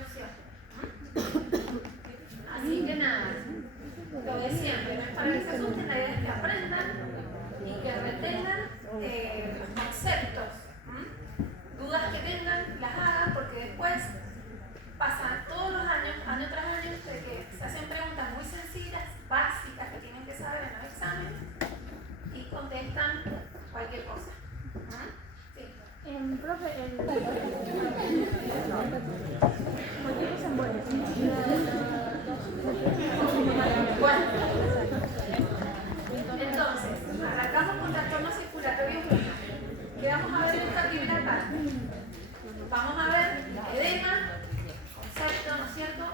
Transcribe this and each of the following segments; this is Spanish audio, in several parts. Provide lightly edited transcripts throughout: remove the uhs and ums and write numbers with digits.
opción. Así que nada, lo de siempre, no es para que se asusten, la idea es que aprendan y que retengan los conceptos. Dudas que tengan, las hagan, porque después pasan todos los años, año tras año, de que se hacen preguntas muy sencillas, básicas, que tienen que saber en los exámenes, y contestan cualquier cosa. Sí. Profe, Bueno, entonces, arrancamos con trastorno circulatorio 1. ¿Qué vamos a ver en esta primera parte? Vamos a ver edema, concepto, ¿no es cierto?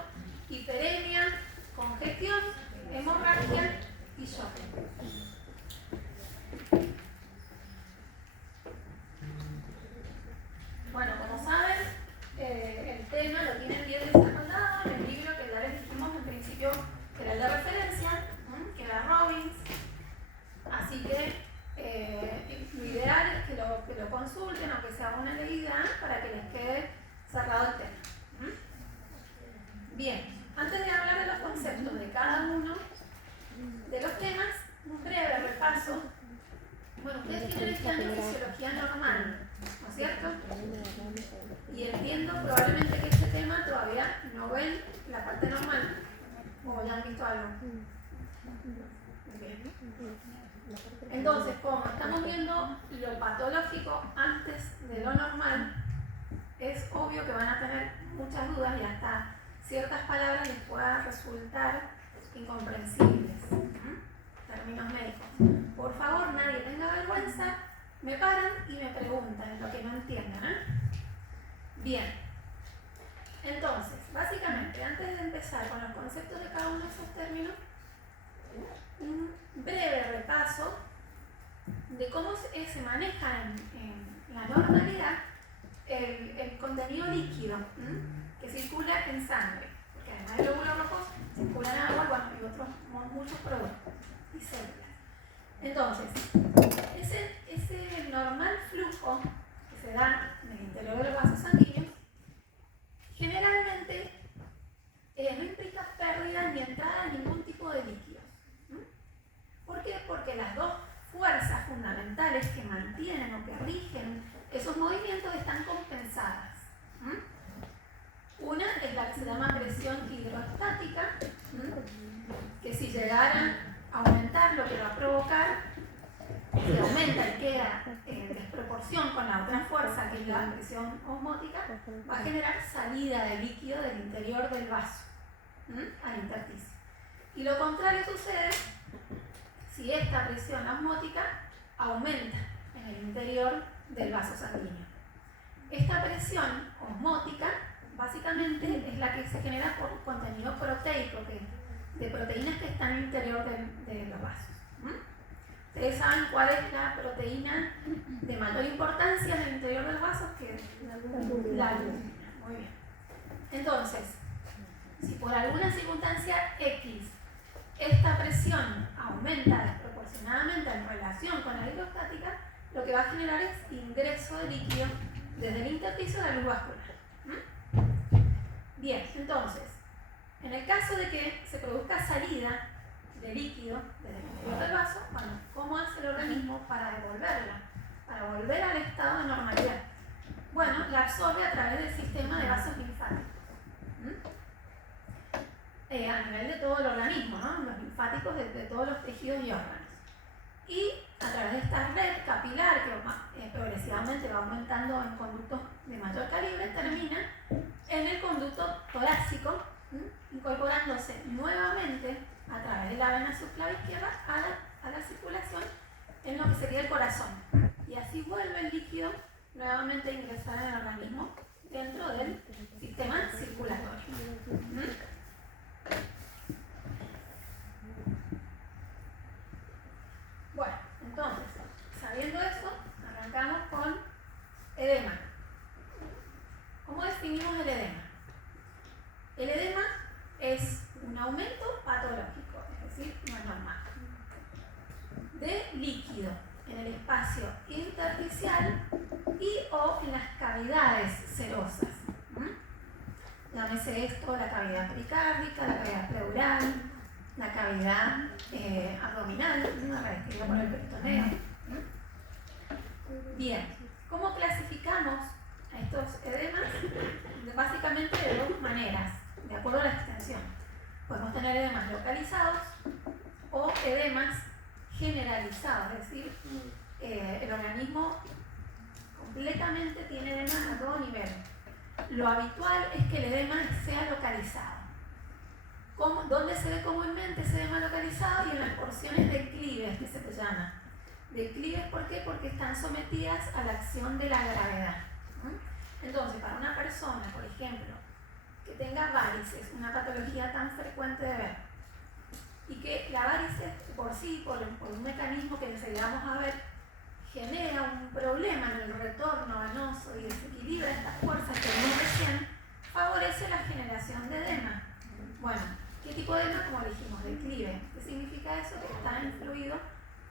Hiperemia, congestión, hemorragia y shock. Bueno, como saben, el tema lo tienen bien desarrollado en el libro que ya les dijimos en principio que era el de referencia, que era Robbins. Así que lo ideal es que lo consulten, aunque sea una leída, para que les quede cerrado el tema. Bien, antes de hablar de los conceptos de cada uno de los temas, un breve repaso. Bueno, ustedes tienen este año fisiología normal, ¿no es cierto? Y entiendo probablemente que este tema todavía no ven la parte normal, o ya han visto algo. Bien. Entonces, como estamos viendo lo patológico antes de lo normal, es obvio que van a tener muchas dudas y hasta ciertas palabras les puedan resultar incomprensibles. Términos médicos. Por favor, nadie tenga vergüenza, me paran y me preguntan lo que no entiendan. Bien. Entonces, básicamente, antes de empezar con los conceptos de cada uno de esos términos, un breve repaso de cómo se maneja en la normalidad el contenido líquido que circula en sangre, porque además de glóbulos rojos circula en agua, bueno, y otros muchos productos y células. Entonces, ese normal flujo que se da en el interior de los vasos sanguíneos generalmente no implica pérdida ni entrada de ningún tipo de líquidos. ¿Por qué? Porque las dos fuerzas fundamentales que mantienen o que rigen esos movimientos están compensadas. Una es la que se llama presión hidrostática, que si llegara a aumentar, lo que va a provocar, si aumenta y queda en desproporción con la otra fuerza, que es la presión osmótica, va a generar salida de líquido del interior del vaso al intersticio. Y lo contrario sucede si esta presión osmótica aumenta en el interior del vaso sanguíneo. Esta presión osmótica básicamente es la que se genera por contenido proteico, de proteínas que están en el interior de los vasos. Ustedes saben cuál es la proteína de mayor importancia en el interior del vaso, que es la albúmina. Muy bien. Entonces, si por alguna circunstancia X esta presión aumenta desproporcionadamente en relación con la hidrostática, lo que va a generar es ingreso de líquido desde el intersticio a la luz vascular. Bien, entonces, en el caso de que se produzca salida de líquido desde el interior del vaso, bueno, ¿cómo hace el organismo para devolverla? Para volver al estado de normalidad. Bueno, la absorbe a través del sistema de vasos linfáticos. A nivel de todo el organismo, ¿no? Los linfáticos de todos los tejidos y órganos. Y a través de esta red capilar que progresivamente va aumentando en conductos de mayor calibre, termina en el conducto torácico, incorporándose nuevamente a través de la vena subclava izquierda a la circulación en lo que sería el corazón. Y así vuelve el líquido nuevamente a ingresar en el organismo dentro del sistema circulatorio. Bueno, entonces, sabiendo eso, arrancamos con edema. ¿Cómo definimos el edema? El edema es un aumento patológico, es decir, no es normal, de líquido en el espacio intersticial y o en las cavidades serosas. Llámese esto la cavidad pericárdica, la cavidad pleural, la cavidad abdominal, revestida por el peritoneo. Bien, ¿cómo clasificamos a estos edemas? Básicamente de dos maneras, de acuerdo a la extensión. Podemos tener edemas localizados o edemas generalizados, es decir, el organismo completamente tiene edemas a todo nivel. Lo habitual es que el edema sea localizado. ¿Dónde se ve comúnmente ese edema localizado? Y en las porciones declives, que se le llama. Declives, ¿por qué? Porque están sometidas a la acción de la gravedad. Entonces, para una persona, por ejemplo, que tenga varices, una patología tan frecuente de ver, y que la varices por sí, por un mecanismo que enseguida vamos a ver, genera un problema en el retorno venoso y desequilibra estas fuerzas que vimos recién, favorece la generación de edema. Bueno, ¿qué tipo de edema? Como dijimos, declive. ¿Qué significa eso? Que está influido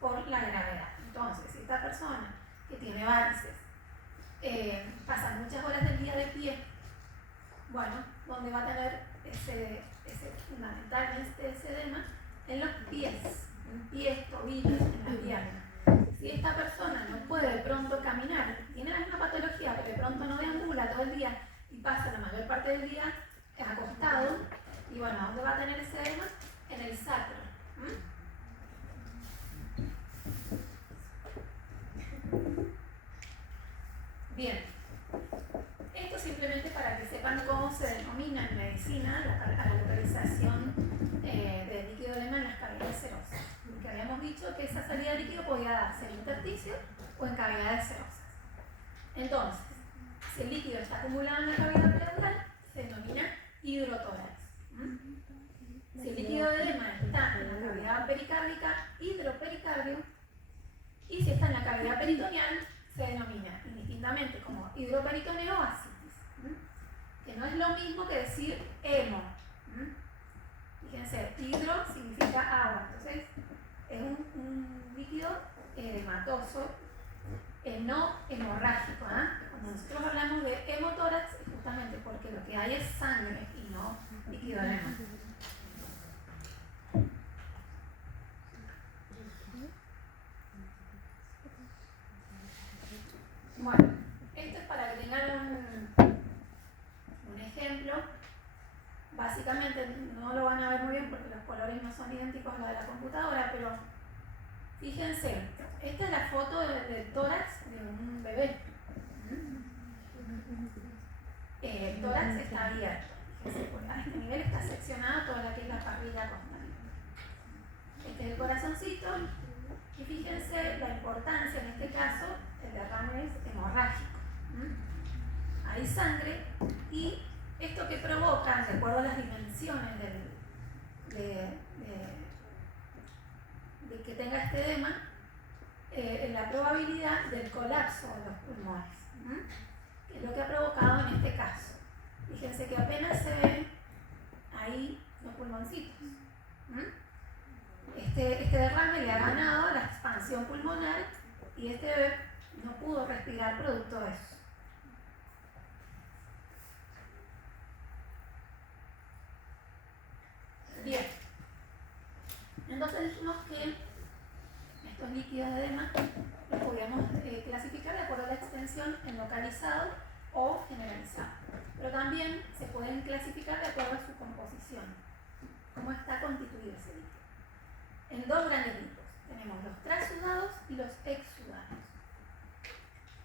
por la gravedad. Entonces, si esta persona que tiene varices pasa muchas horas del día de pie, bueno, ¿dónde va a tener ese fundamentalmente ese edema? En los pies, tobillos, en las piernas. Si esta persona no puede de pronto caminar, tiene la misma patología, pero de pronto no deambula todo el día y pasa la mayor parte del día acostado, y bueno, ¿dónde va a tener ese edema? En el sacro. Bien, esto simplemente para que sepan cómo se denomina en medicina a la localización del líquido edema en las cavidades serosas. Porque habíamos dicho que esa salida de líquido podía darse en intersticio o en cavidades serosas. Entonces, si el líquido está acumulado en la cavidad pleural, se denomina hidrotórax. Si el líquido de edema está en la cavidad pericárdica, hidropericardio, y si está en la cavidad peritoneal, se denomina indistintamente como hidroperitoneo o ascitis, que no es lo mismo que decir hemo. Fíjense, hidro significa agua, entonces es un líquido edematoso, no hemorrágico. Cuando nosotros hablamos de hemotórax es justamente porque lo que hay es sangre y no líquido edema. Bueno, esto es para que tengan un ejemplo. Básicamente no lo van a ver muy bien porque los colores no son idénticos a los de la computadora, pero fíjense, esta es la foto del tórax de un bebé. El tórax está abierto, fíjense, porque a este nivel está seccionada toda la que es la parrilla costal. Este es el corazoncito, y fíjense la importancia en este caso, el derrame es hemorrágico. Hay sangre, y esto que provoca, de acuerdo a las dimensiones de que tenga este edema, la probabilidad del colapso de los pulmones, que es lo que ha provocado en este caso. Fíjense que apenas se ven ahí los pulmoncitos. Este derrame le ha ganado la expansión pulmonar y este bebé no pudo respirar producto de eso. Bien, entonces dijimos que estos líquidos de edema los podíamos clasificar de acuerdo a la extensión en localizado o generalizado, pero también se pueden clasificar de acuerdo a su composición, cómo está constituido ese líquido. En dos grandes grupos tenemos los trasudados y los exsudados.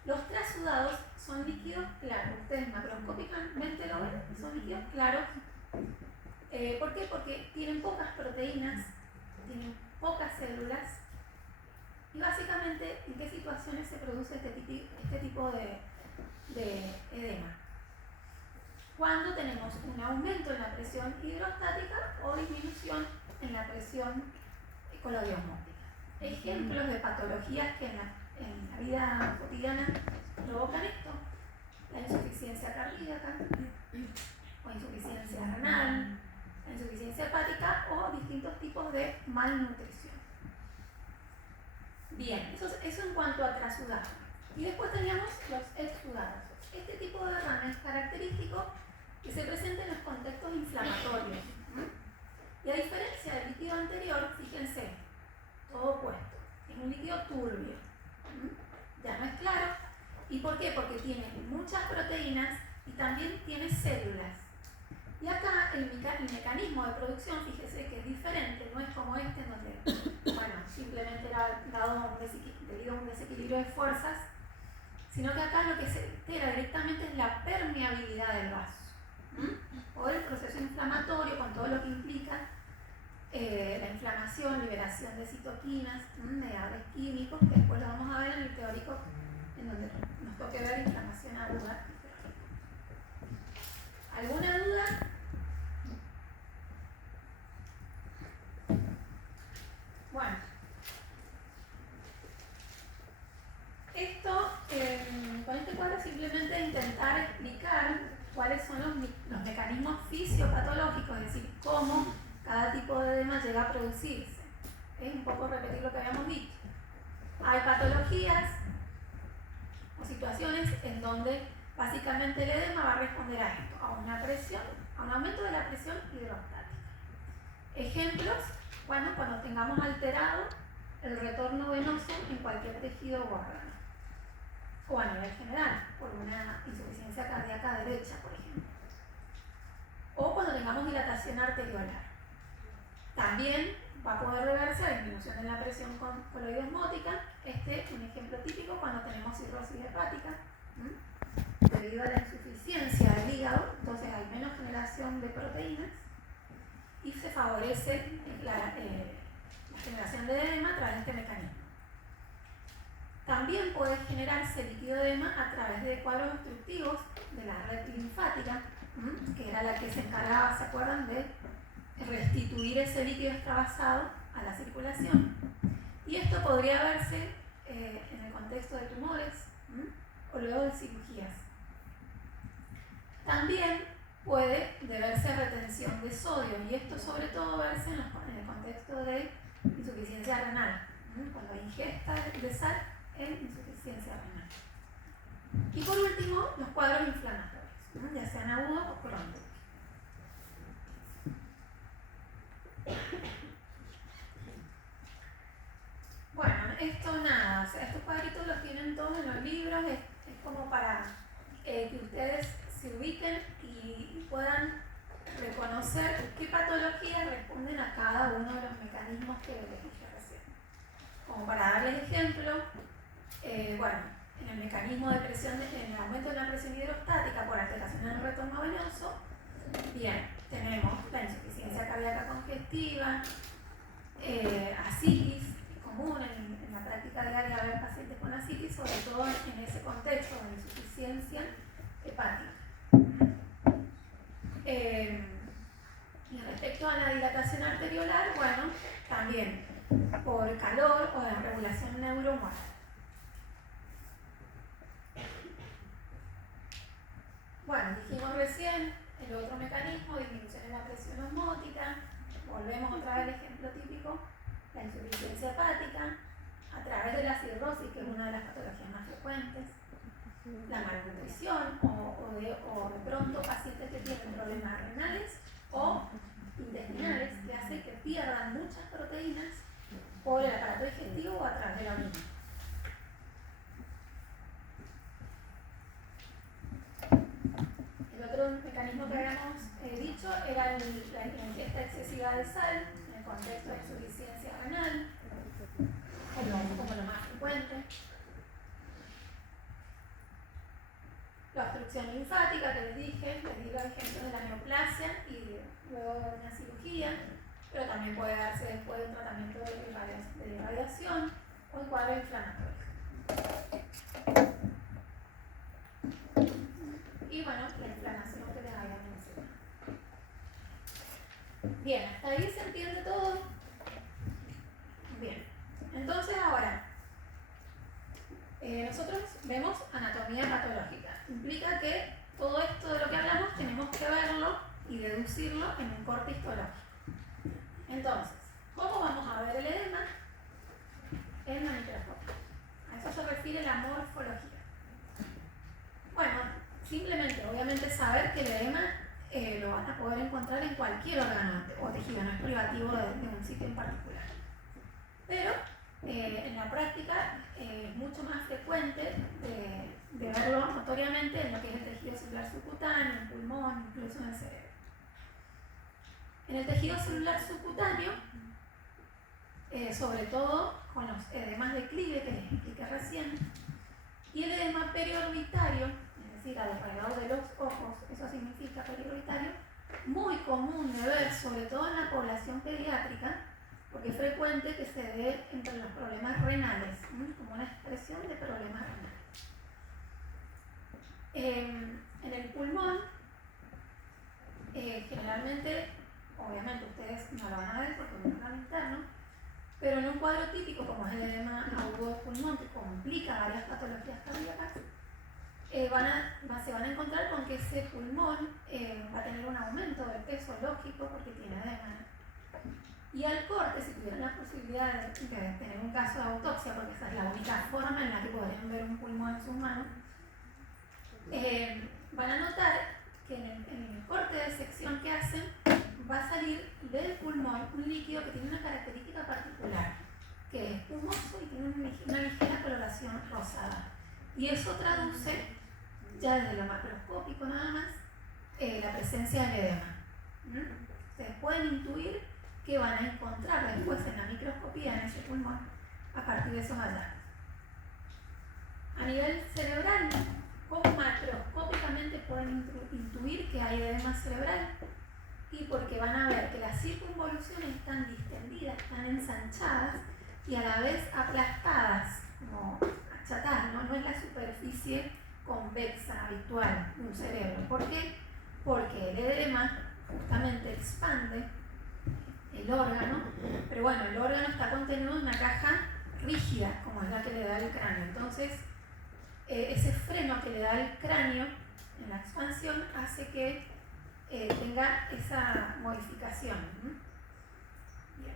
Los trasudados son líquidos claros, ustedes macroscópicamente lo ven, son líquidos claros. ¿Por qué? Porque tienen pocas proteínas, tienen pocas células, y básicamente en qué situaciones se produce este tipo de edema. Cuando tenemos un aumento en la presión hidrostática o disminución en la presión colodiosmótica. Ejemplos de patologías que en la vida cotidiana provocan esto: la insuficiencia cardíaca o insuficiencia renal, la insuficiencia hepática o distintos tipos de malnutrición. Bien, eso en cuanto a trasudado. Y después teníamos los exsudados. Este tipo de derrame es característico que se presenta en los Y a diferencia del líquido anterior, fíjense, todo opuesto, es un líquido turbio. Ya no es claro. ¿Y por qué? Porque tiene muchas proteínas y también tiene células. Y acá el mecanismo de producción, fíjese que es diferente, no es como este en donde, bueno, simplemente era debido a un desequilibrio de fuerzas, sino que acá lo que se altera directamente es la permeabilidad del vaso. O el proceso inflamatorio con todo lo que implica la inflamación, liberación de citoquinas, mediadores químicos, que después lo vamos a ver en el teórico, en donde nos toque ver inflamación aguda. ¿Alguna duda? Bueno, esto, con este cuadro simplemente intentar explicar cuáles son los mecanismos fisiopatológicos, es decir, cómo cada tipo de edema llega a producirse. Es un poco repetir lo que habíamos dicho. Hay patologías o situaciones en donde básicamente el edema va a responder a esto, a una presión, a un aumento de la presión hidrostática. Ejemplos, bueno, cuando tengamos alterado el retorno venoso en cualquier tejido o órgano, o a nivel general, por una insuficiencia cardíaca derecha, por ejemplo, o cuando tengamos dilatación arteriolar. También va a poder deberse a disminución en la presión coloidosmótica. Este es un ejemplo típico cuando tenemos cirrosis hepática, debido a la insuficiencia del hígado, entonces hay menos generación de proteínas y se favorece la generación de edema a través de este mecanismo. También puede generarse líquido edema a través de cuadros obstructivos de la red linfática, que era la que se encargaba, ¿se acuerdan?, de restituir ese líquido extravasado a la circulación. Y esto podría verse en el contexto de tumores o luego de cirugías. También puede deberse a retención de sodio, y esto sobre todo verse en el contexto de insuficiencia renal, cuando hay ingesta de sal en insuficiencia renal. Y por último, los cuadros inflamatorios, ya sean agudos o crónicos. Bueno, esto nada, o sea, estos cuadritos los tienen todos en los libros, es como para que ustedes se ubiquen y puedan reconocer qué patologías responden a cada uno de los mecanismos que les dije recién. Como para darles ejemplo, bueno, en el mecanismo de presión, en el aumento de la presión hidrostática por alteración en el retorno venoso, bien, tenemos la insuficiencia cardíaca congestiva, ascitis, común en la práctica diaria ver pacientes con ascitis, sobre todo en ese contexto de insuficiencia hepática. Y respecto a la dilatación arteriolar, bueno, también por calor o de regulación neurohormonal. Bueno, dijimos recién el otro mecanismo, disminución en la presión osmótica. Volvemos otra vez al ejemplo típico, la insuficiencia hepática, a través de la cirrosis, que es una de las patologías más frecuentes, la malnutrición o de pronto pacientes que tienen problemas renales o intestinales, que hace que pierdan muchas proteínas por el aparato digestivo o a través de la orina. El otro mecanismo que habíamos dicho era la ingesta excesiva de sal en el contexto de insuficiencia renal, como lo más frecuente. La obstrucción linfática, que les dije, les di los ejemplos de la neoplasia y luego de una cirugía, pero también puede darse después de un tratamiento de irradiación o un cuadro inflamatorio. Y bueno, la inflamación que les había mencionado. Bien, hasta ahí se entiende todo. Bien, entonces ahora, nosotros vemos anatomía patológica. Implica que todo esto de lo que hablamos tenemos que verlo y deducirlo en un corte histológico. Entonces, ¿cómo vamos a ver el edema? En la microscopía. A eso se refiere la morfología. Bueno, simplemente, obviamente, saber que el edema lo van a poder encontrar en cualquier órgano o tejido, no es privativo de un sitio en particular. Pero en la práctica es mucho más frecuente de verlo notoriamente en lo que es el tejido celular subcutáneo, el pulmón, incluso en el cerebro. En el tejido celular subcutáneo, sobre todo con los edemas de Clive que les expliqué recién, y el edema periorbitario, es decir, alrededor de los ojos, eso significa periorbitario, muy común de ver, sobre todo en la población pediátrica, porque es frecuente que se dé entre los problemas renales, como una expresión de problemas renales. En el pulmón, generalmente, obviamente ustedes no lo van a ver porque es un órgano interno, pero en un cuadro típico como es el edema agudo del pulmón, que complica varias patologías cardíacas, se van a encontrar con que ese pulmón va a tener un aumento del peso lógico porque tiene edema. Y al corte, si tuvieran la posibilidad de tener un caso de autopsia, porque esa es la única forma en la que podrían ver un pulmón en sus manos, van a notar que en el corte de sección que hacen va a salir del pulmón un líquido que tiene una característica particular, que es espumoso y tiene una ligera coloración rosada. Y eso traduce, ya desde lo macroscópico nada más, la presencia del edema. Ustedes pueden intuir que van a encontrar después en la microscopía en ese pulmón a partir de esos hallazgos. A nivel cerebral, ¿cómo macroscópicamente pueden intuir que hay edema cerebral? Y porque van a ver que las circunvoluciones están distendidas, están ensanchadas y a la vez aplastadas, como achatadas, no es la superficie convexa habitual de un cerebro. ¿Por qué? Porque el edema justamente expande el órgano, pero bueno, el órgano está contenido en una caja rígida, como es la que le da el cráneo. Entonces, ese freno que le da el cráneo en la expansión hace que tenga esa modificación. Bien.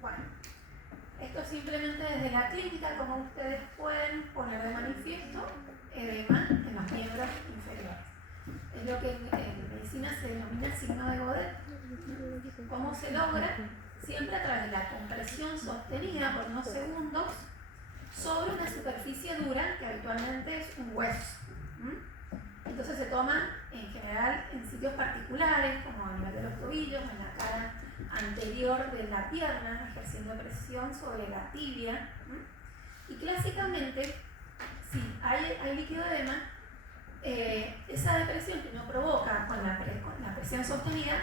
Bueno, esto simplemente desde la clínica, como ustedes pueden poner de manifiesto, edema en los miembros inferiores. Es lo que en medicina se denomina signo de Godet. ¿Cómo se logra? Siempre a través de la compresión sostenida por unos segundos sobre una superficie dura que habitualmente es un hueso. Entonces se toma en general en sitios particulares, como a nivel de los tobillos, en la cara anterior de la pierna, ejerciendo presión sobre la tibia. Y clásicamente, si hay líquido edema, esa depresión que uno provoca con la presión sostenida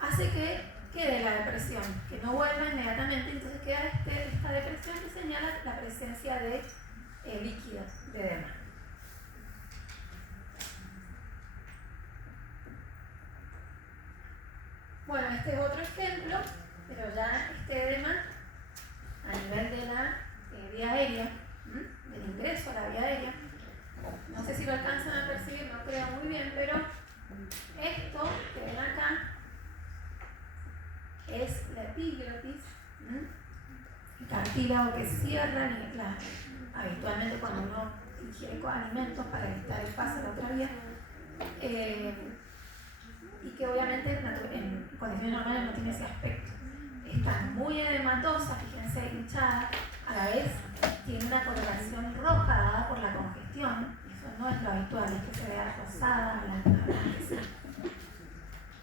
hace que quede la depresión, que no vuelva inmediatamente, entonces queda esta depresión que señala la presencia de líquido de edema. Bueno, este es otro ejemplo, pero ya este edema a nivel de la vía aérea, del ingreso a la vía aérea. No sé si lo alcanzan a percibir, no creo muy bien, pero esto que ven acá es la epiglotis, el cartílago que cierra habitualmente cuando uno ingiere alimentos para evitar el paso a la otra vía, y que obviamente en condiciones normales no tiene ese aspecto. Está muy edematosa, fíjense, hinchada, a la vez tiene una coloración roja dada por la congestión. Eso no es lo habitual, es que se vea rosada, blanca.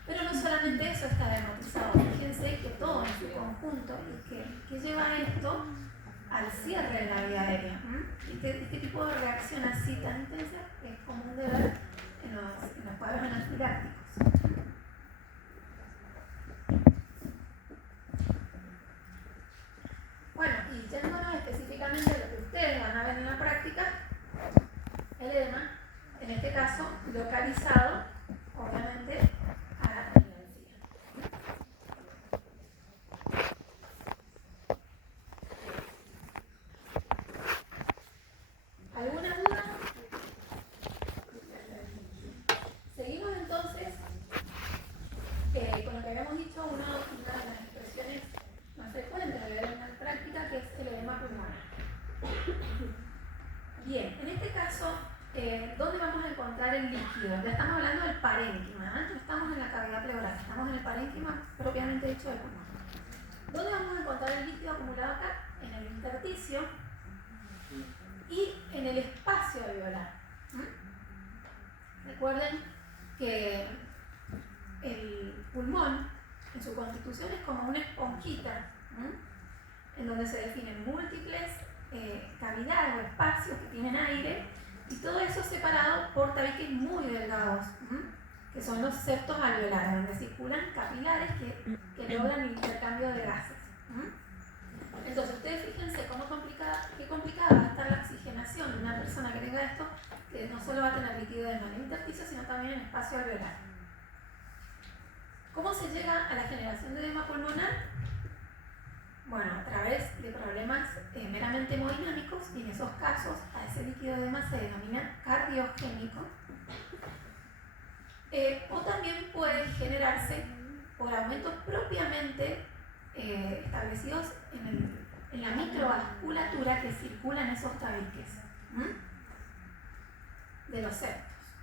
Pero no solamente eso está edematizado, fíjense que todo en su conjunto, y que lleva esto al cierre de la vía aérea. Este tipo de reacción así tan intensa es común de ver en los cuadros anafilácticos. Bueno, y yéndonos específicamente a lo que ustedes van a ver en la práctica, el edema, en este caso localizado, obviamente, a la encía. ¿Alguna duda? Seguimos entonces con lo que habíamos dicho, una de las expresiones más frecuentes de ver en la práctica, que es el edema pulmonar. Bien, en este caso, ¿dónde vamos a encontrar encontrar el líquido? Ya estamos hablando del parénquima, ¿eh? No estamos en la cavidad pleural, estamos en el parénquima propiamente dicho del pulmón. ¿Dónde vamos a encontrar el líquido acumulado acá? En el intersticio y en el espacio alveolar. Recuerden que el pulmón en su constitución es como una esponjita, en donde se definen múltiples cavidades o espacios que tienen aire, y todo eso separado por tabiques muy delgados, que son los septos alveolares, donde circulan capilares que logran el intercambio de gases. Entonces, ustedes fíjense qué complicada va a estar la oxigenación de una persona que tenga esto, que no solo va a tener líquido de en el intersticio, sino también en espacio alveolar. ¿Cómo se llega a la generación de edema pulmonar? Bueno, a través de problemas meramente hemodinámicos, y en esos casos a ese líquido de edema se denomina cardiogénico. O también puede generarse por aumentos propiamente establecidos en la microvasculatura que circula en esos tabiques de los septos.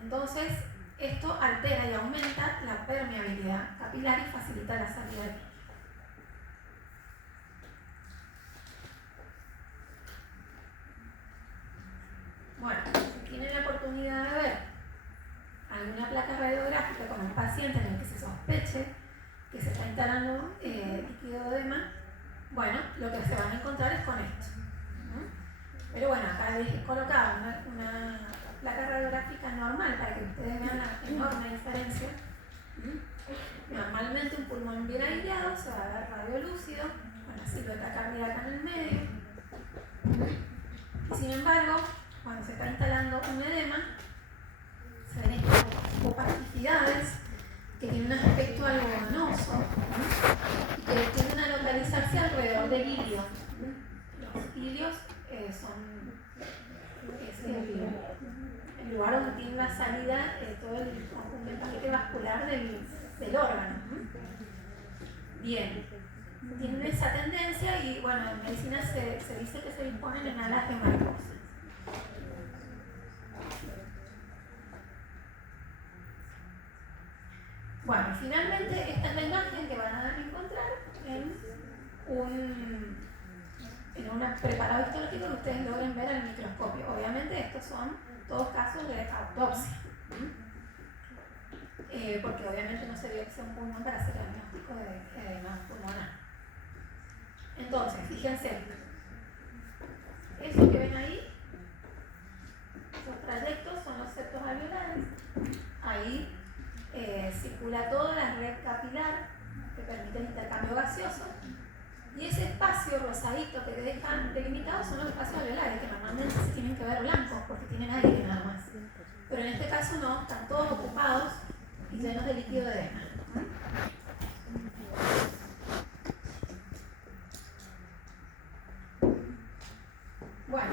Entonces, esto altera y aumenta la permeabilidad capilar y facilita la salida del líquido. Bueno, si tienen la oportunidad de ver alguna placa radiográfica con un paciente en el que se sospeche que se está instalando líquido de edema, bueno, lo que se van a encontrar es con esto. Pero bueno, acá les he colocado una placa radiográfica normal para que ustedes vean la enorme diferencia. Normalmente un pulmón bien aireado se va a ver radiolúcido, con la silueta cardíaca en el medio. Y sin embargo, cuando se está instalando un edema, se ven estas opacidades que tienen un aspecto algodonoso y que tienden a localizarse alrededor del ilio. Los ilios es el lugar donde tiene la salida todo el conjunto del paquete vascular del órgano. Bien, tienen esa tendencia y bueno, en medicina se dice que se disponen en alas de mariposa. Bueno, finalmente esta es la imagen que van a encontrar en un preparado histológico que ustedes logren ver al microscopio. Obviamente estos son todos casos de autopsia, porque obviamente no se biopsia un pulmón para hacer el diagnóstico de edema pulmonar. Entonces, fíjense, eso que ven ahí, esos trayectos son los septos alveolares. Ahí circula toda la red capilar que permite el intercambio gaseoso, y ese espacio rosadito que dejan delimitado son los espacios alveolares, que normalmente se tienen que ver blancos porque tienen aire nada más, pero en este caso no, están todos ocupados y llenos de líquido de edema. Bueno,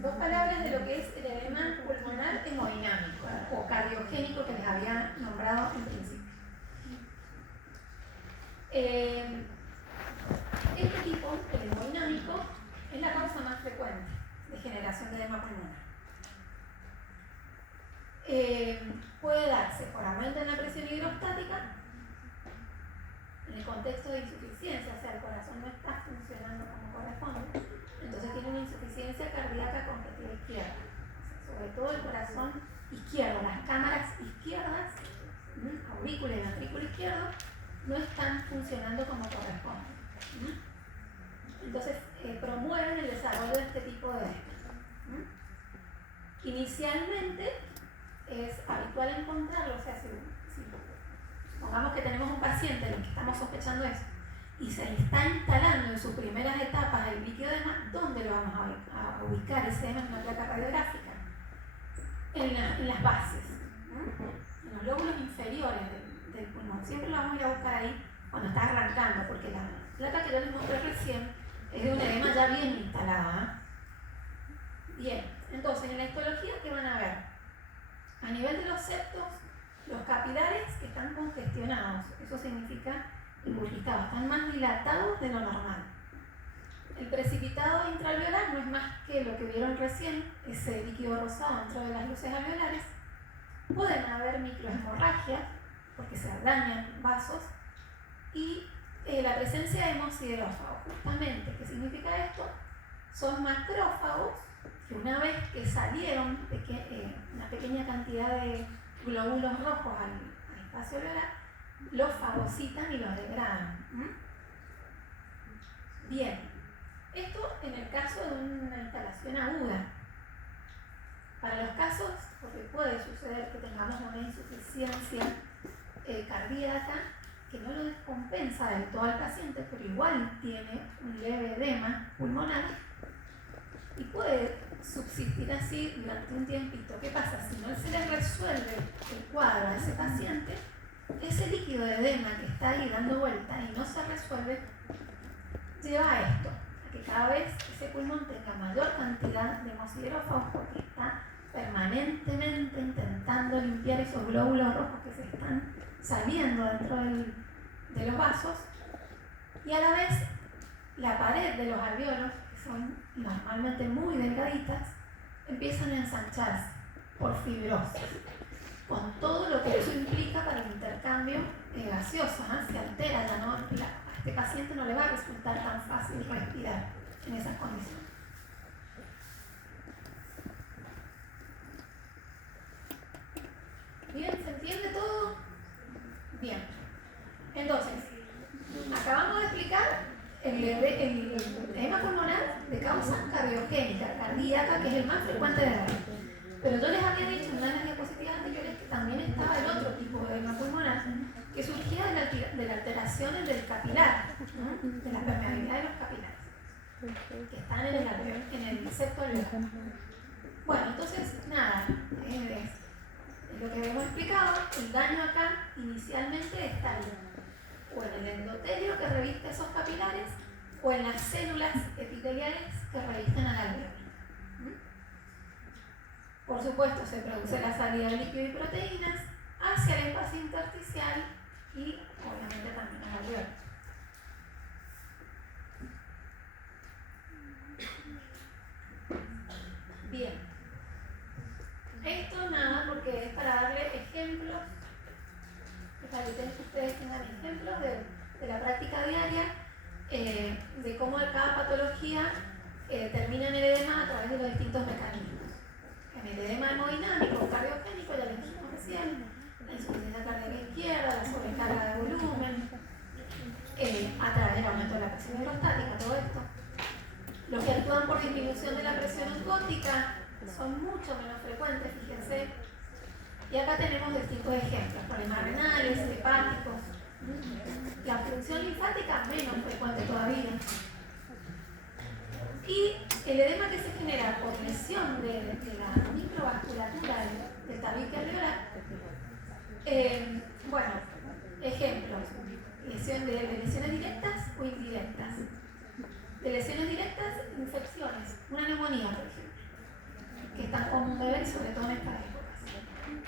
dos palabras de lo que es el edema pulmonar hemodinámico o cardiogénico que les había nombrado en principio. Este tipo, el hemodinámico, es la causa más frecuente de generación de edema pulmonar. Puede darse por aumento en la presión hidrostática, en el contexto de insuficiencia, o sea, el corazón no está funcionando como corresponde, entonces tiene una insuficiencia cardíaca completiva izquierda, sobre todo el corazón izquierdo, las cámaras izquierdas, aurícula y ventrículo izquierdo, no están funcionando como corresponde. Entonces promueven el desarrollo de este tipo de edema. Inicialmente es habitual encontrarlo, o sea, si pongamos que tenemos un paciente en el que estamos sospechando eso y se le está instalando en sus primeras etapas el líquido de edema, ¿dónde lo vamos a ubicar ese edema en una placa radiográfica? En las bases, en los lóbulos inferiores del pulmón. Siempre lo vamos a ir a buscar ahí cuando está arrancando, porque la placa que yo les mostré recién es de un edema ya bien instalada. Bien, entonces en la histología, ¿qué van a ver? A nivel de los septos, los capilares que están congestionados, eso significa ingurgitados, están más dilatados de lo normal. El precipitado intraalveolar no es más que lo que vieron recién, ese líquido rosado dentro de las luces alveolares. Pueden haber microhemorragias, porque se dañan vasos, y la presencia de hemosiderófagos. Justamente, ¿qué significa esto? Son macrófagos que una vez que salieron una pequeña cantidad de glóbulos rojos al espacio alveolar, los fagocitan y los degradan. Bien, esto en el caso de una instalación aguda. Para los casos, porque puede suceder que tengamos una insuficiencia cardíaca que no lo descompensa del todo al paciente, pero igual tiene un leve edema pulmonar y puede subsistir así durante un tiempito. ¿Qué pasa? Si no se le resuelve el cuadro a ese paciente, ese líquido de edema que está ahí dando vuelta y no se resuelve, lleva a esto, a que cada vez ese pulmón tenga mayor cantidad de hemosiderófagos porque está permanentemente intentando limpiar esos glóbulos rojos que se están saliendo dentro de los vasos, y a la vez la pared de los alvéolos, que son normalmente muy delgaditas, empiezan a ensancharse por fibrosis, con todo lo que eso implica para el intercambio gaseoso. Se altera, a este paciente no le va a resultar tan fácil respirar en esas condiciones. ¿Bien? ¿Se entiende todo? Bien. Entonces, acabamos de explicar el edema pulmonar de causa cardiogénica, cardíaca, que es el más frecuente de la vida. Pero yo les había dicho en las diapositivas anteriores que también estaba el otro tipo de edema pulmonar que surgía de las alteraciones del capilar, ¿no? De la permeabilidad de los capilares, que están en el septo alveolar. Bueno, entonces, nada, lo que hemos explicado, el daño acá inicialmente está o en el endotelio que reviste esos capilares o en las células epiteliales que revisten al alveolo. Por supuesto, se produce la salida de líquido y proteínas hacia el espacio intersticial y obviamente también al alveolo. Bien. Esto nada, porque es para darle ejemplos, para que ustedes tengan ejemplos de la práctica diaria, de cómo cada patología termina en el edema a través de los distintos mecanismos. En el edema hemodinámico o cardiogénico, ya lo dijimos recién, la insuficiencia cardíaca izquierda, la sobrecarga de volumen, a través del aumento de la presión hidrostática, todo esto. Los que actúan por disminución de la presión osmótica son mucho menos frecuentes, fíjense. Y acá tenemos distintos ejemplos, problemas renales, hepáticos. La función linfática menos frecuente todavía. Y el edema que se genera por lesión de la microvasculatura del tabique alveolar, bueno, ejemplos, de lesiones directas o indirectas. De lesiones directas, infecciones, una neumonía, por ejemplo, que es tan común de ver, sobre todo en estas épocas.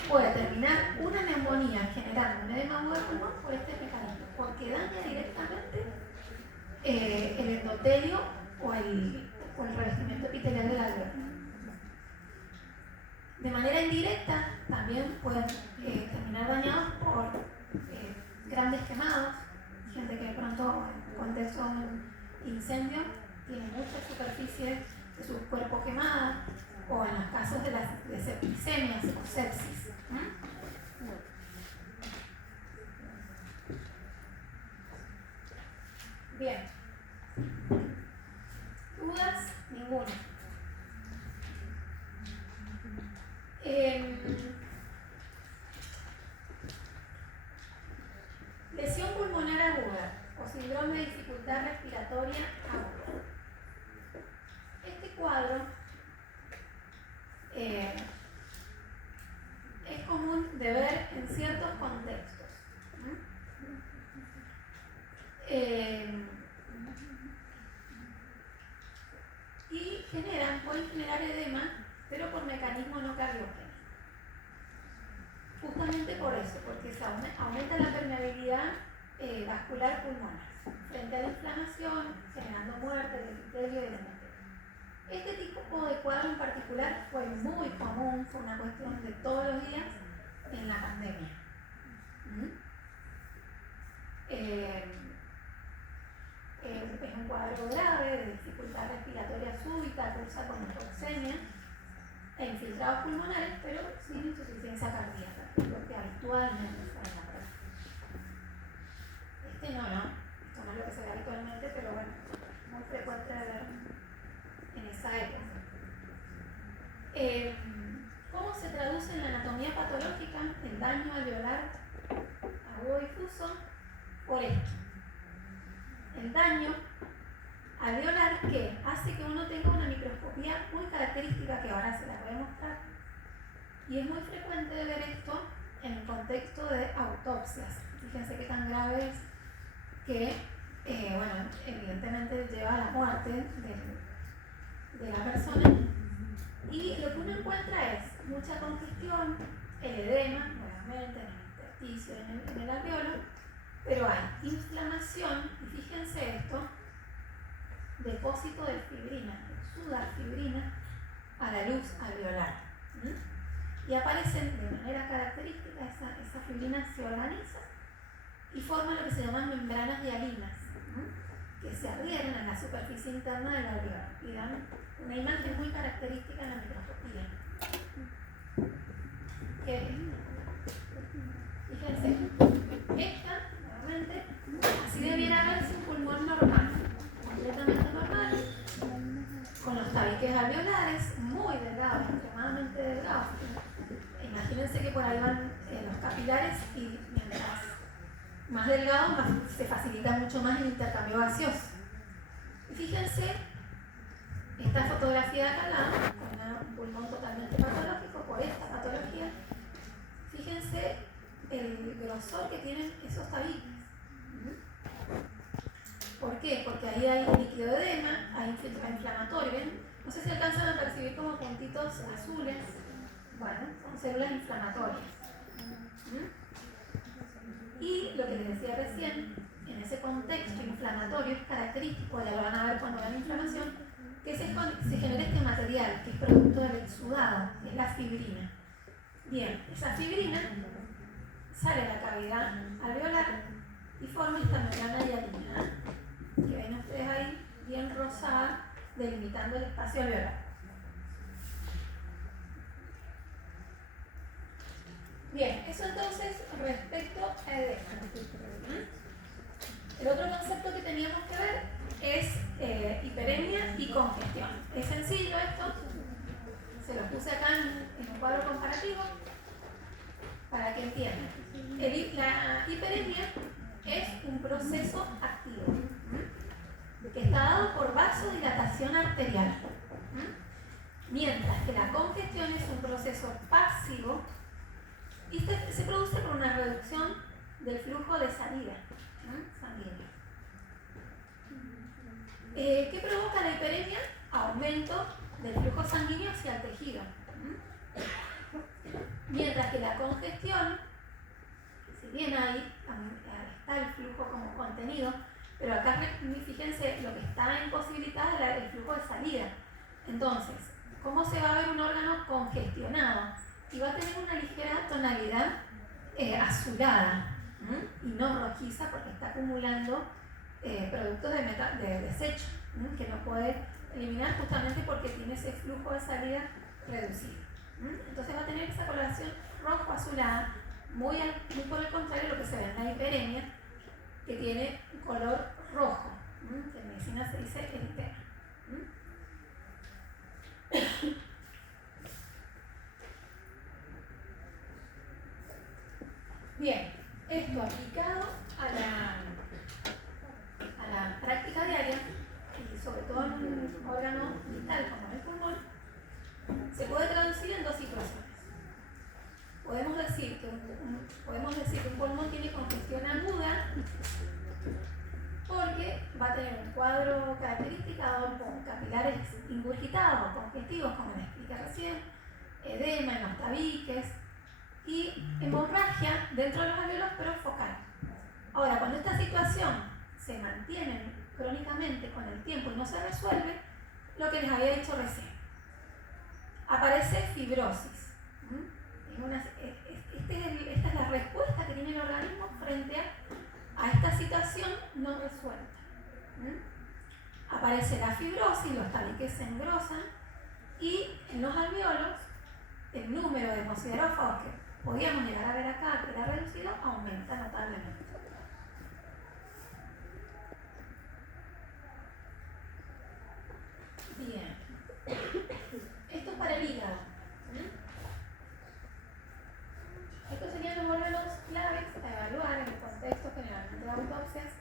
Puede terminar una neumonía generando un edema agudo de pulmón por este mecanismo, porque daña directamente el endotelio o el revestimiento epitelial del alveolo. De manera indirecta, también pueden terminar dañados por grandes quemados, gente que de pronto en contexto de un incendio tiene mucha superficie de su cuerpo quemada, o en los casos de septicemias o sepsis. Bien. ¿Dudas? Ninguna. Lesión pulmonar aguda o síndrome de dificultad respiratoria aguda. Este cuadro es común de ver en ciertos contextos. Y pueden generar edema, pero por mecanismo no cardiogénico. Justamente por eso, porque se aumenta la permeabilidad vascular pulmonar, frente a la inflamación, generando muerte del epitelio y del endotelio. Este tipo de cuadro en particular fue muy común, fue una cuestión de todos los días en la pandemia. Es un cuadro grave de dificultad respiratoria súbita, cursa con hipoxemia e infiltrados pulmonares, pero sin insuficiencia cardíaca, que es lo que habitualmente está en la práctica. Esto no es lo que se ve habitualmente, pero bueno, muy frecuente de ver en esa época. ¿Cómo se traduce en la anatomía patológica el daño alveolar agudo difuso? Por esto. El daño alveolar que hace que uno tenga una microscopía muy característica, que ahora se la voy a mostrar, y es muy frecuente ver esto en el contexto de autopsias. Fíjense qué tan grave es que, evidentemente lleva a la muerte de la persona, y lo que uno encuentra es mucha congestión, el edema, nuevamente en el intersticio, en el alveolo, pero hay inflamación, y fíjense esto, depósito de fibrina, exuda fibrina a la luz alveolar. Y aparecen de manera característica, esa fibrina se organiza y forma lo que se llaman membranas hialinas, que se adhieren a la superficie interna del alveolo y dan una imagen muy característica en la microscopía. Fíjense, esta, nuevamente, así debiera verse un pulmón normal, completamente normal, con los tabiques alveolares muy delgados, extremadamente delgados. Imagínense que por ahí van los capilares, y mientras más delgados se facilita mucho más el intercambio gaseoso. Y fíjense, esta fotografía de acá al lado, con un pulmón totalmente patológico, por esta patología, fíjense el grosor que tienen esos tabiques. ¿Por qué? Porque ahí hay líquido de edema, hay inflamatorio. ¿Ven? No sé si alcanzan a percibir como puntitos azules. Bueno, son células inflamatorias. Y lo que les decía recién, en ese contexto inflamatorio es característico, ya lo van a ver cuando vean inflamación, que se genera este material que es producto del exudado, que es la fibrina. Bien, esa fibrina sale a la cavidad alveolar y forma esta membrana hialina, que ven ustedes ahí, bien rosada, delimitando el espacio alveolar. Bien, eso entonces respecto a edema. El otro concepto que teníamos que ver es hiperemia y congestión. Es sencillo esto, se lo puse acá en un cuadro comparativo para que entiendan. La hiperemia es un proceso activo que está dado por vasodilatación arterial, mientras que la congestión es un proceso pasivo y se produce por una reducción del flujo de salida sanguíneo. ¿Qué provoca la hiperemia? Aumento del flujo sanguíneo hacia el tejido. Mientras que la congestión, si bien ahí está el flujo como contenido, pero acá fíjense lo que está imposibilitado es el flujo de salida. Entonces, ¿cómo se va a ver un órgano congestionado? Y va a tener una ligera tonalidad azulada y no rojiza, porque está acumulando productos de desecho que no puede eliminar justamente porque tiene ese flujo de salida reducido. Entonces va a tener esa coloración rojo-azulada, muy por el contrario de lo que se ve en la hiperemia, que tiene un color rojo, que en medicina se dice eritema. Bien, esto aplicado a la práctica diaria, y sobre todo en un órgano vital como el pulmón, se puede traducir en dos situaciones. Podemos decir que un pulmón tiene congestión aguda porque va a tener un cuadro caracterizado con capilares ingurgitados o congestivos, como les expliqué recién, edema en los tabiques y hemorragia dentro de los alveolos, pero focal. Ahora, cuando esta situación se mantiene crónicamente con el tiempo y no se resuelve, lo que les había dicho recién, aparece fibrosis. Esta es la respuesta que tiene el organismo frente a esta situación no resuelta. Aparece la fibrosis, los tabiques se engrosan y en los alvéolos el número de hemosiderófagos que podíamos llegar a ver acá, que era reducido, aumenta notablemente. Bien, esto es para el hígado. Estos serían los órganos claves a evaluar en el contexto generalmente de autopsias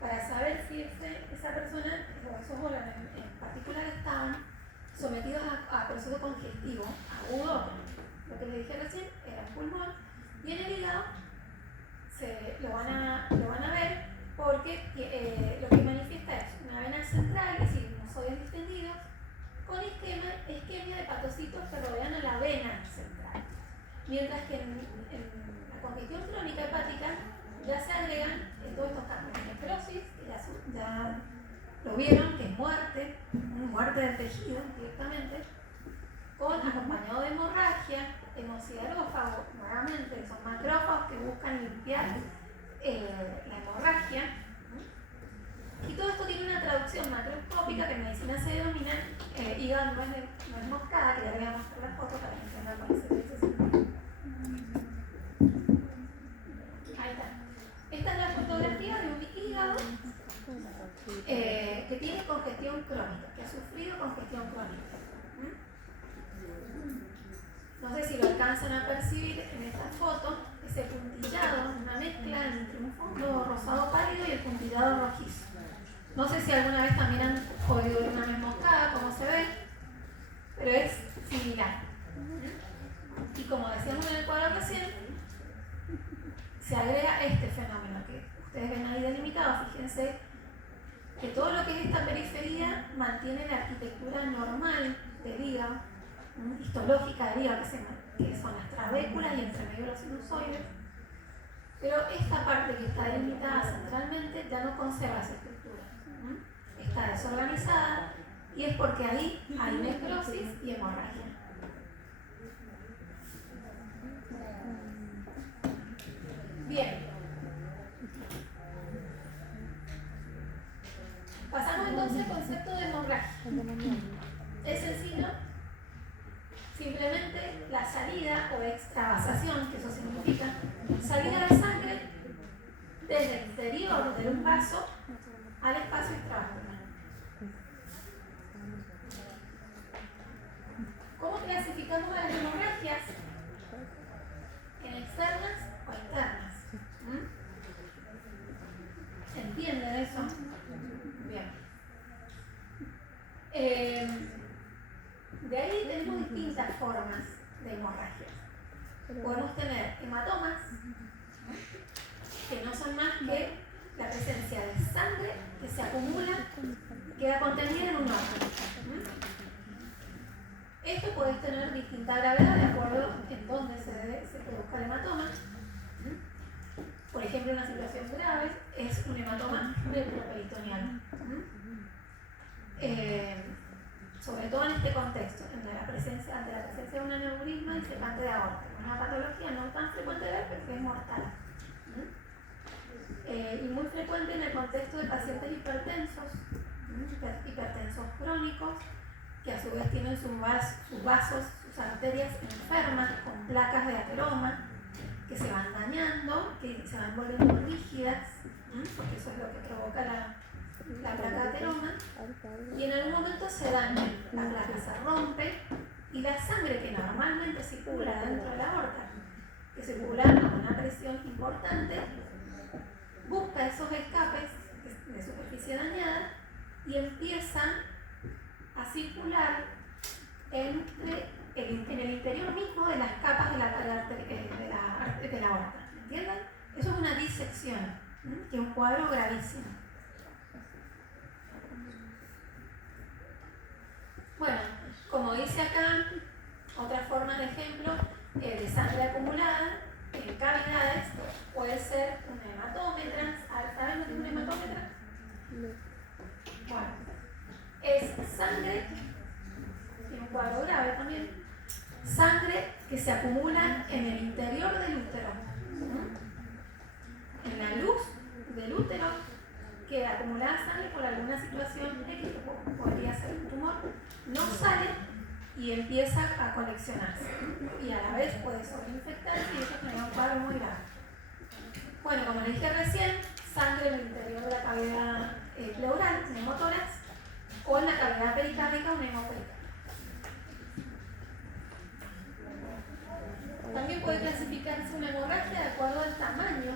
para saber si esa persona o esos órganos en particular estaban sometidos a proceso congestivo agudo. Lo que les dije recién era el pulmón, y en el hígado lo van a ver porque lo que manifiesta es una vena central, es decir, sinusoides distendidos, con isquemia de hepatocitos que rodean a la vena central. Mientras que en la congestión crónica hepática ya se agregan todos estos cambios de necrosis, que ya lo vieron, que es muerte del tejido directamente, acompañado de hemorragia, hemosiderófago, nuevamente son macrófagos que buscan limpiar la hemorragia. Y todo esto tiene una traducción macroscópica que en medicina se denomina hígado no es moscada, que ya voy a mostrar la foto para que entiendan cuál es el proceso. Ahí está. Esta es la fotografía de un hígado que tiene congestión crónica, que ha sufrido congestión crónica. No sé si lo alcanzan a percibir en esta foto, ese puntillado, una mezcla entre un fondo rosado pálido y el puntillado rojizo. No sé si alguna vez también han oído de una nuez moscada, como se ve, pero es similar. Y como decíamos en el cuadro recién, se agrega este fenómeno que ustedes ven ahí delimitado. Fíjense que todo lo que es esta periferia mantiene la arquitectura normal del hígado, histológica del hígado, que son las trabéculas y entre medio los sinusoides, pero esta parte que está delimitada centralmente ya no conserva esa estructura, está desorganizada, y es porque ahí hay necrosis y hemorragia. Bien, pasamos entonces al concepto de hemorragia. Es sencillo, simplemente la salida o extravasación, que eso significa salida de sangre desde el interior de un vaso al espacio extravascular. ¿Cómo clasificamos a las hemorragias? ¿En externas o internas? ¿Entienden eso? Bien. De ahí tenemos distintas formas de hemorragias. Podemos tener hematomas, que no son más que la presencia de sangre que se acumula y queda contenida en un órgano. Esto puede tener distinta gravedad de acuerdo en dónde se produzca el hematoma. Por ejemplo, una situación grave es un hematoma retroperitoneal. Sobre todo en este contexto, ante la presencia de un aneurisma y secante de aorta, una patología no tan frecuente de ver, pero que es mortal. Y muy frecuente en el contexto de pacientes hipertensos crónicos, que a su vez tienen sus vasos, sus arterias enfermas con placas de ateroma que se van dañando, que se van volviendo rígidas, porque eso es lo que provoca la placa de ateroma, y en algún momento se daña, la placa se rompe y la sangre que normalmente circula dentro de la aorta, que circula a una presión importante, busca esos escapes de superficie dañada y empieza a circular en el interior mismo de las capas de la aorta. ¿Entienden? Eso es una disección, que es un cuadro gravísimo. Bueno, como dice acá, otra forma de ejemplo de sangre acumulada en cavidades puede ser un hematómetras, Bueno, es sangre, tiene un cuadro grave también, sangre que se acumula en el interior del útero. En la luz del útero queda acumulada sangre por alguna situación X, podría ser un tumor, no sale y empieza a coleccionarse. Y a la vez puede sobreinfectarse y eso genera un cuadro muy grave. Bueno, como les dije recién, sangre en el interior de la cavidad pleural, neumotórax, o en la cavidad pericárdica o neumoperícardica. También puede clasificarse una hemorragia de acuerdo al tamaño,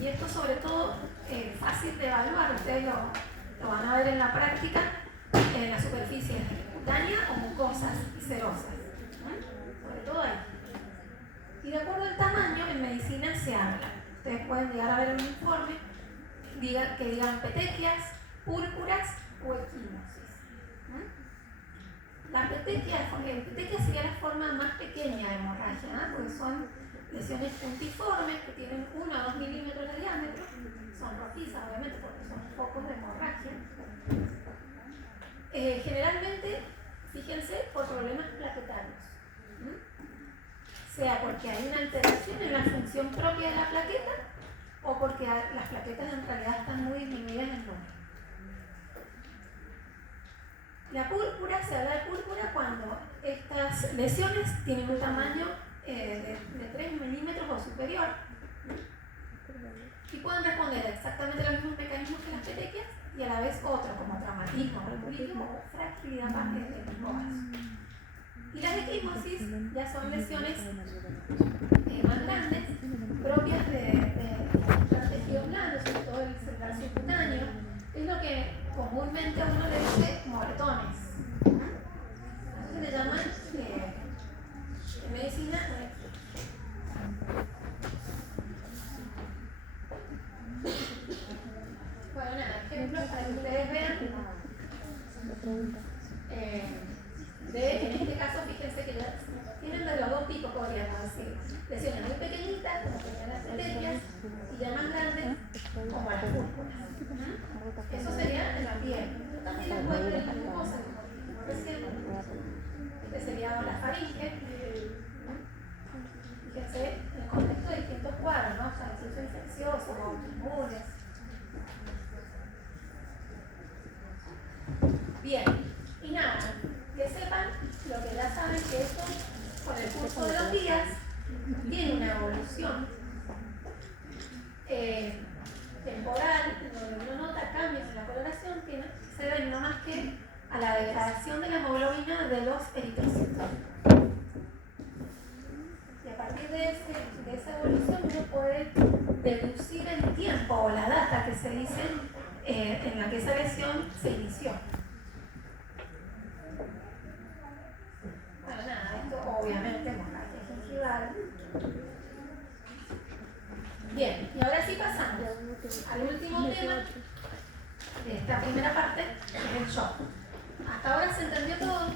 y esto sobre todo es fácil de evaluar, ustedes lo van a ver en la práctica, en las superficies cutánea o mucosas y serosas, sobre todo ahí. Y de acuerdo al tamaño, en medicina se habla. Ustedes pueden llegar a ver un informe que digan petequias, púrpuras o equimosis. La petequia sería la forma más pequeña de hemorragia, porque son lesiones puntiformes que tienen 1 a 2 milímetros de diámetro, son rojizas obviamente porque son focos de hemorragia. Generalmente, fíjense, por problemas plaquetarios. Sea porque hay una alteración en la función propia de la plaqueta o porque las plaquetas en realidad están muy disminuidas en número. La púrpura, se habla de púrpura cuando estas lesiones tienen un tamaño de 3 milímetros o superior y pueden responder a exactamente los mismos mecanismos que las petequias y a la vez otro, como traumatismo, reumatismo o fragilidad parte del mismo vaso. Y las equimosis ya son lesiones más grandes, propias de tejidos blandos, sobre todo el celular subcutáneo. Es lo que comúnmente a uno le dice moretones. Así se le llaman en medicina bueno, nada, ejemplos para que ustedes vean. En este caso, fíjense que ya tienen de los dos tipos, podríamos decir. Lesiones muy pequeñitas, como serían las petequias, y ya más grandes, como las púrpuras. Eso sería en la piel. También las pueden ver en las mucosas, como recién. Este sería la faringe. Fíjense en el contexto de distintos cuadros, ¿no? O sea, incluso infecciosos o autoinmunes. Bien, y nada, que sepan lo que ya saben, que esto con el curso de los días tiene una evolución temporal, donde uno nota cambios en la coloración que se deben no más que a la degradación de la hemoglobina de los eritrocitos. Y a partir de esa evolución uno puede deducir el tiempo o la data que se dice en la que esa lesión se inició. Bueno, nada, esto obviamente hemorragia gingival. Bien, y ahora sí pasamos al último tema de esta primera parte, que es el shock. ¿Hasta ahora se entendió todo?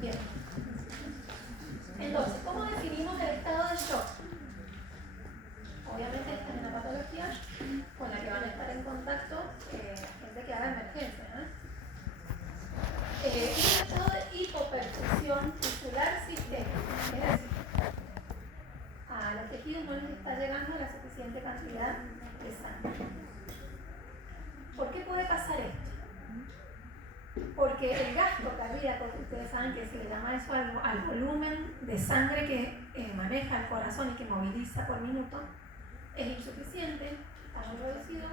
Bien. Entonces, ¿cómo definimos el estado de shock? Obviamente esta es una patología con la que van a estar en contacto gente que haga emergencia, ¿no? Es un estado de hipoperfusión tisular sistémica, es decir, a los tejidos no les está llegando la suficiente cantidad de sangre. ¿Por qué puede pasar esto? Porque el gasto cardíaco, que ustedes saben que se le llama eso al volumen de sangre que maneja el corazón y que moviliza por minuto, es insuficiente, está muy reducido,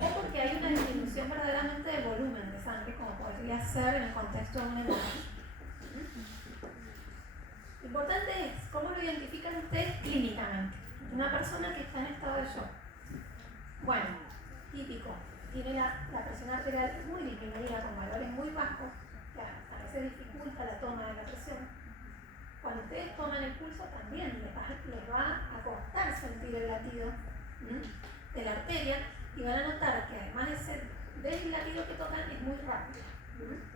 o porque hay una disminución verdaderamente del volumen de sangre, como podría ser en el contexto de una hemorragia. Lo importante es cómo lo identifican ustedes clínicamente. Una persona que está en estado de shock. Bueno, típico, tiene la presión arterial muy disminuida, con valores muy bajos, que a veces dificulta la toma de la presión. Cuando ustedes toman el pulso también les va a costar sentir el latido de la arteria y van a notar que además de ser del latido que tocan es muy rápido.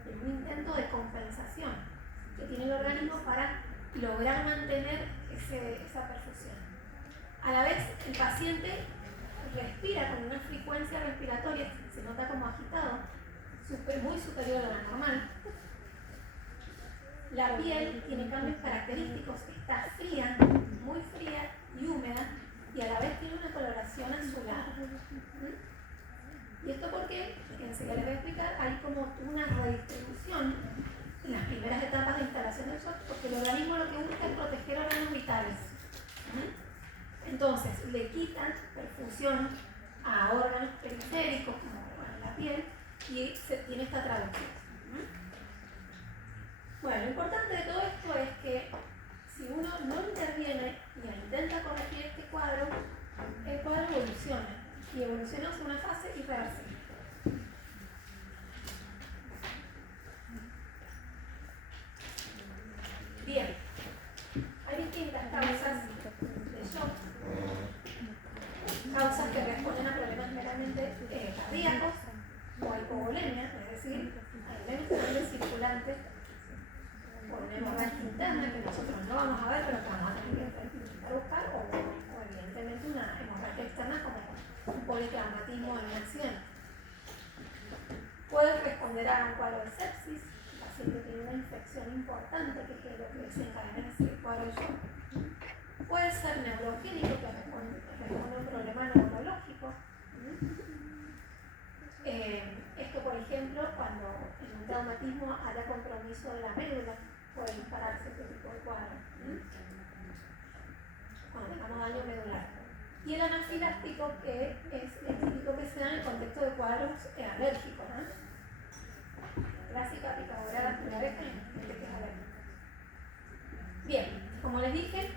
Es un intento de compensación que tiene el organismo para lograr mantener esa perfusión. A la vez, el paciente respira con una frecuencia respiratoria, se nota como agitado, muy superior a la normal. La piel tiene cambios característicos, está fría, muy fría y húmeda, y a la vez tiene una coloración azulada. ¿Y esto por qué? Enseguida les voy a explicar. Hay como una redistribución en las primeras etapas de instalación del shock, porque el organismo lo que busca es proteger órganos vitales. Entonces, le quitan perfusión a órganos periféricos, como la piel, y se tiene esta traducción. Bueno, lo importante de todo esto es que si uno no interviene y intenta corregir este cuadro, el cuadro evoluciona, y evoluciona hacia una fase irreversible. Bien, hay distintas causas de shock, causas que responden a problemas meramente cardíacos o a hipovolemia, es decir, a nivel sangre circulante por una hemorragia interna que nosotros no vamos a ver, pero que vamos a tener que intentar buscar, o evidentemente una hemorragia externa como un politraumatismo en un accidente. Puede responder a un cuadro de sepsis, el paciente tiene una infección importante que es lo que desencadena ese cuadro de shock. Puede ser neurogénico, que responde a un problema neurológico. Esto, por ejemplo, cuando en un traumatismo haya compromiso de la médula, puede dispararse este tipo de cuadro. Cuando tengamos daño medular. Y el anafiláctico, que es el típico que se da en el contexto de cuadros alérgicos. Clásica picadura de abeja en gente que es alérgica. Bien, como les dije,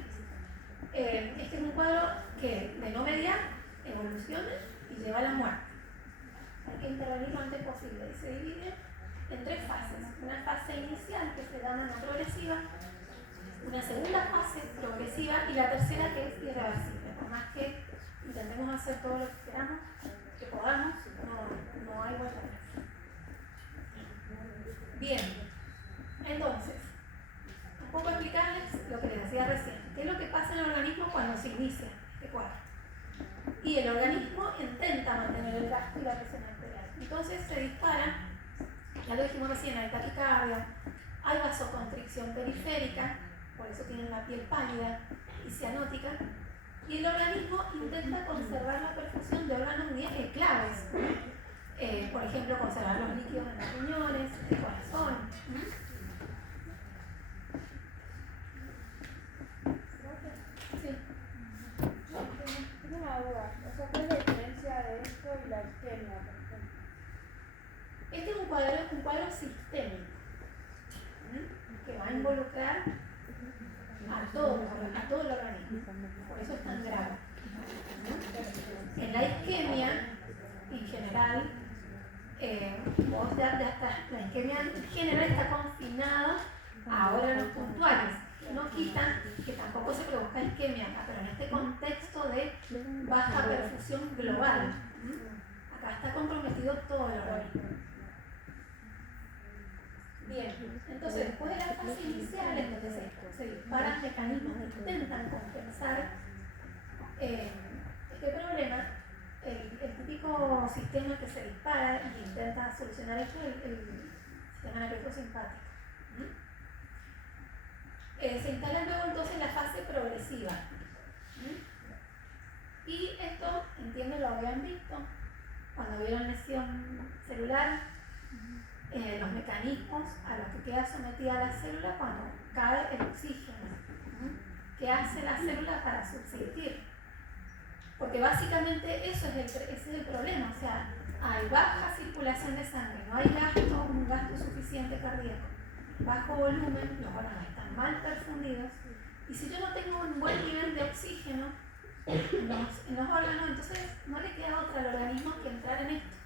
este es un cuadro que de no mediar evoluciona y lleva a la muerte. Hay que intervenir lo antes posible y se divide en tres fases. Una fase inicial que se llama no progresiva, una segunda fase progresiva y la tercera que es irreversible. Por más que intentemos hacer todo lo que queramos, que podamos, no hay vuelta atrás. Bien, entonces, un poco explicarles lo que les decía recién. ¿Qué es lo que pasa en el organismo cuando se inicia este cuadro? Y el organismo intenta mantener el gasto y la presión arterial. Entonces se dispara, ya lo dijimos recién, hay taquicardia, hay vasoconstricción periférica, por eso tienen la piel pálida y cianótica, y el organismo intenta conservar la perfusión de órganos claves. Por ejemplo, conservar los líquidos en los riñones, el corazón. Sí. Tengo una duda. O sea, ¿cuál es la diferencia de esto y la isquemia, por ejemplo? Este es un cuadro sistémico que va a involucrar a todo el organismo. Por eso es tan grave. En la isquemia, en general, la isquemia en general está confinada a órganos puntuales. No quita que tampoco se produzca isquemia acá, pero en este contexto de baja perfusión global, acá está comprometido todo el organismo. Bien, entonces después de la fase inicial, en donde se disparan mecanismos que intentan compensar este problema, el típico sistema que se dispara y intenta solucionar esto es el sistema nervioso simpático. Se instala luego entonces la fase progresiva. Y esto, entiendo, lo habían visto cuando vieron lesión celular, los mecanismos a los que queda sometida la célula cuando cae el oxígeno. ¿Qué hace la célula para subsistir? Porque básicamente ese es el problema, o sea, hay baja circulación de sangre, no hay un gasto suficiente cardíaco, bajo volumen, los órganos están mal perfundidos, y si yo no tengo un buen nivel de oxígeno en los órganos, entonces no le queda otra al organismo que entrar en esto,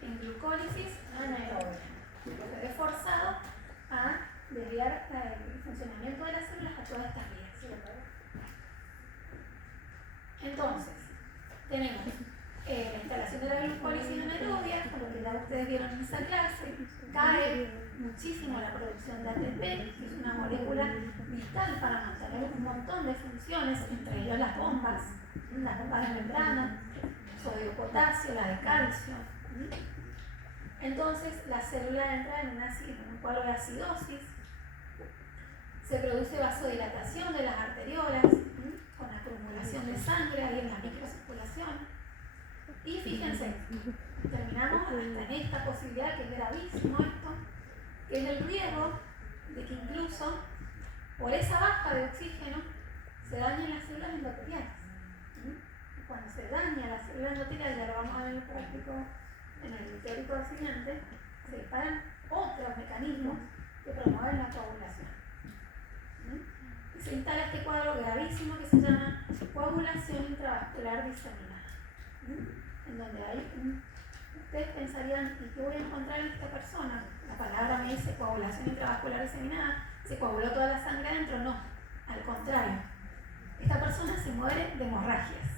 en glucólisis anaerobia, lo que es forzado a desviar el funcionamiento de las células a todas estas vías. Entonces, tenemos la instalación de la glucólisis anaerobia, como que ya ustedes vieron en esa clase, cae muchísimo la producción de ATP, que es una molécula vital para mantener un montón de funciones, entre ellas las bombas de membrana, sodio potasio, la de calcio. Entonces la célula entra en un cuadro de acidosis, se produce vasodilatación de las arteriolas, con acumulación de sangre ahí en la microcirculación. Y fíjense, terminamos hasta en esta posibilidad que es gravísimo esto, que es el riesgo de que incluso por esa baja de oxígeno se dañen las células endoteliales. Y cuando se daña la célula endotelial, ya lo vamos a ver en el práctico, en el teórico siguiente, se disparan otros mecanismos que promueven la coagulación. Y se instala este cuadro gravísimo que se llama coagulación intravascular diseminada, en donde hay ustedes pensarían, ¿y qué voy a encontrar en esta persona? La palabra me dice coagulación intravascular diseminada, ¿se coaguló toda la sangre adentro? No, al contrario. Esta persona se muere de hemorragias.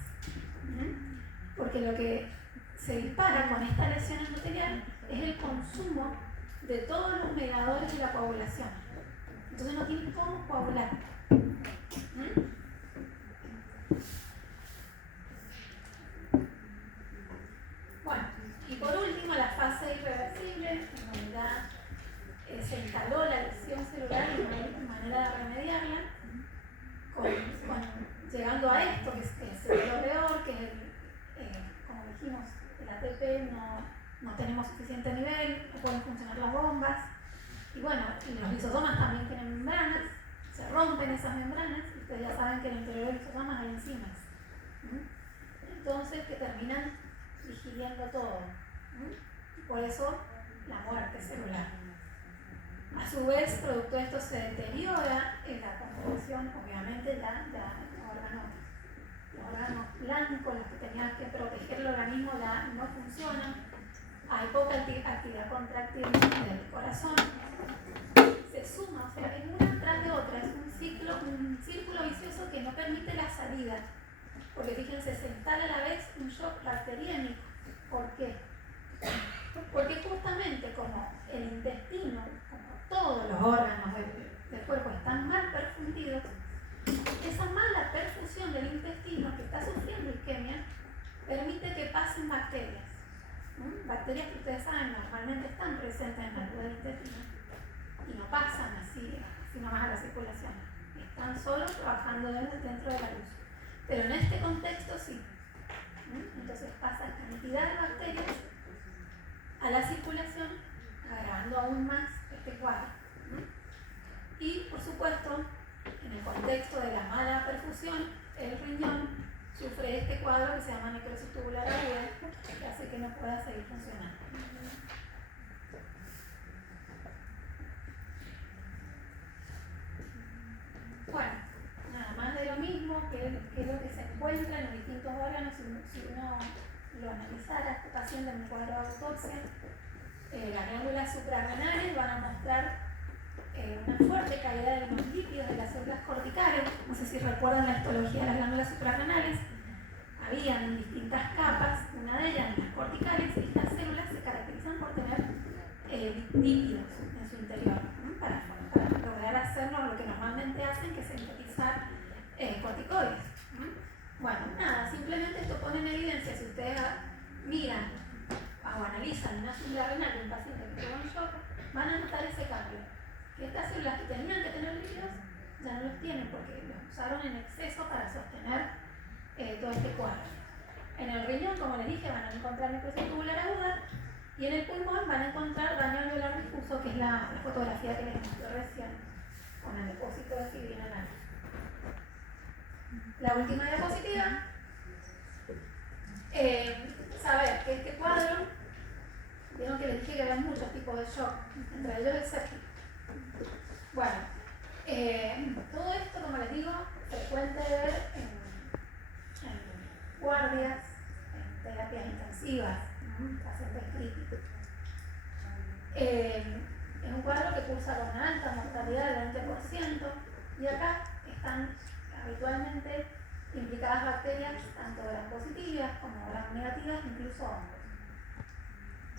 Porque lo que se dispara con esta lesión endotelial es el consumo de todos los mediadores de la coagulación. Entonces no tiene cómo coagular. Bueno, y por último la fase irreversible, en donde ya se instaló la lesión celular y no hay manera de remediarla, llegando a esto, que es lo peor, que es como dijimos, el ATP no tenemos suficiente nivel, no pueden funcionar las bombas, y bueno, y los lisosomas también tienen membranas, se rompen esas membranas, y ustedes ya saben que en el interior de los lisosomas hay enzimas, entonces que terminan digiriendo todo, y por eso la muerte celular. A su vez, producto de esto se deteriora en la conformación, obviamente ya los órganos blancos, los que tenían que proteger el organismo ya no funcionan, hay poca actividad contráctil del corazón, se suma, o sea, es una tras de otra, es un círculo vicioso que no permite la salida, porque fíjense, se instala a la vez un shock bacteriémico. ¿Por qué? Porque justamente como el intestino, como todos los órganos del cuerpo están mal perfundidos, esa mala perfusión del intestino que está sufriendo isquemia permite que pasen bacterias. Bacterias que ustedes saben normalmente están presentes en la luz del intestino y no pasan así nomás a la circulación. Están solo trabajando dentro de la luz. Pero en este contexto sí. Entonces pasa cantidad de bacterias a la circulación, agregando aún más este cuadro. Y por supuesto, en el contexto de la mala perfusión, el riñón sufre este cuadro que se llama necrosis tubular aguda, que hace que no pueda seguir funcionando. Bueno, nada más de lo mismo que es lo que se encuentra en los distintos órganos. Si uno lo analizara a este paciente en un cuadro de autopsia, las glándulas suprarrenales van a mostrar una fuerte caída de los lípidos de las células corticales. No sé si recuerdan la histología de las glándulas suprarrenales. Habían distintas capas, una de ellas en las corticales, y estas células se caracterizan por tener lípidos en su interior, para lograr hacernos lo que normalmente hacen, que es sintetizar corticoides. Bueno, nada, simplemente esto pone en evidencia, si ustedes miran o analizan una célula renal de un paciente que tuvo un shock, van a notar ese cambio. Que estas células que tenían que tener lípidos ya no los tienen porque los usaron en exceso para sostener todo este cuadro. En el riñón, como les dije, van a encontrar necrosis tubular aguda, y en el pulmón van a encontrar daño alveolar difuso, que es la fotografía que les mostré recién, con el depósito de fibrina en la luz. La última diapositiva. Saber que este cuadro, vieron que les dije que había muchos tipos de shock, entre ellos el séptico. Bueno, todo esto, como les digo, frecuente ver en guardias, en terapias intensivas, pacientes críticos. Es un cuadro que cursa con una alta mortalidad del 20%, y acá están habitualmente implicadas bacterias, tanto gram positivas como gram negativas, incluso hongos.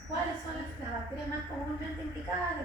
¿Cuáles son las bacterias más comúnmente implicadas?